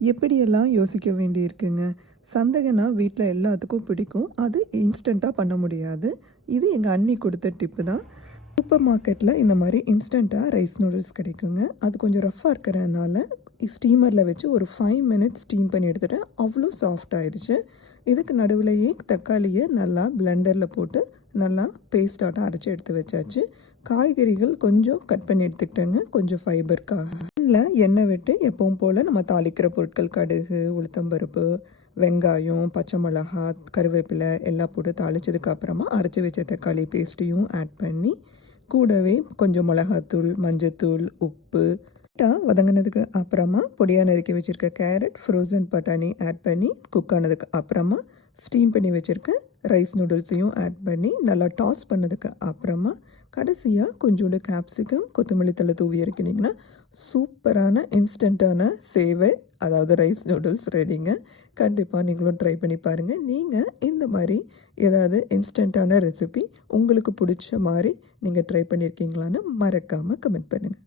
எப்படியெல்லாம் யோசிக்க வேண்டியிருக்குங்க. சந்தகனா வீட்ல எல்லாத்துக்கும் பிடிக்கும். அது இன்ஸ்டன்ட்டா பண்ண முடியாது. இது எங்க அண்ணி குடுத்த டிப்பு தான். சூப்பர் மார்க்கெட்ல இந்த மாரி இன்ஸ்டன்ட்டா ரைஸ் நூடுல்ஸ் கிடைக்குங்க. அது கொஞ்சம் ரஃப்பா இருக்கிறதுனால ஸ்டீமர்ல வச்சு ஒரு 5 மினிட்ஸ் ஸ்டீம் பண்ணி எடுத்துட்டேன். அவ்வளோ சாஃப்ட் ஆயிடுச்சு. இதுக்கு நடுவுலயே தக்காளிய நல்லா பிளெண்டர்ல போட்டு நல்லா பேஸ்ட்டாட்டம் அரைச்சு எடுத்து வச்சாச்சு. காய்கறிகள் கொஞ்சம் கட் பண்ணி எடுத்துக்கிட்டேங்க. கொஞ்சம் ஃபைபர்க்காக. பேன்ல எண்ணெய் விட்டு எப்பவும் போல் நம்ம தாளிக்கிற பொருட்கள் கடுகு, உளுத்தம்பருப்பு, வெங்காயம், பச்சை மிளகா, கருவேப்பிலை எல்லாம் போட்டு தாளிச்சதுக்கு அப்புறமா அரைச்சி வச்ச தக்காளி பேஸ்ட்டையும் ஆட் பண்ணி கூடவே கொஞ்சம் மிளகாத்தூள், மஞ்சத்தூள், உப்பு வதங்கினதுக்கு அப்புறமா பொடியாக நறுக்கி வச்சுருக்க கேரட், ஃப்ரோசன் பட்டாணி ஆட் பண்ணி குக் ஆனதுக்கு அப்புறமா ஸ்டீம் பண்ணி வச்சுருக்க ரைஸ் நூடுல்ஸையும் ஆட் பண்ணி நல்லா டாஸ் பண்ணதுக்கு அப்புறமா கடைசியாக கொஞ்சோண்டு கேப்சிகம், கொத்தமல்லி தழை தூவி இறக்கினீங்கன்னா சூப்பரான இன்ஸ்டண்ட்டான சேவை, அதாவது ரைஸ் நூடுல்ஸ் ரெடிங்க. கண்டிப்பாக நீங்களும் ட்ரை பண்ணி பாருங்கள். நீங்கள் இந்த மாதிரி ஏதாவது இன்ஸ்டண்ட்டான ரெசிபி உங்களுக்கு பிடிச்ச மாதிரி நீங்கள் ட்ரை பண்ணியிருக்கீங்களான்னு மறக்காமல் கமெண்ட் பண்ணுங்கள்.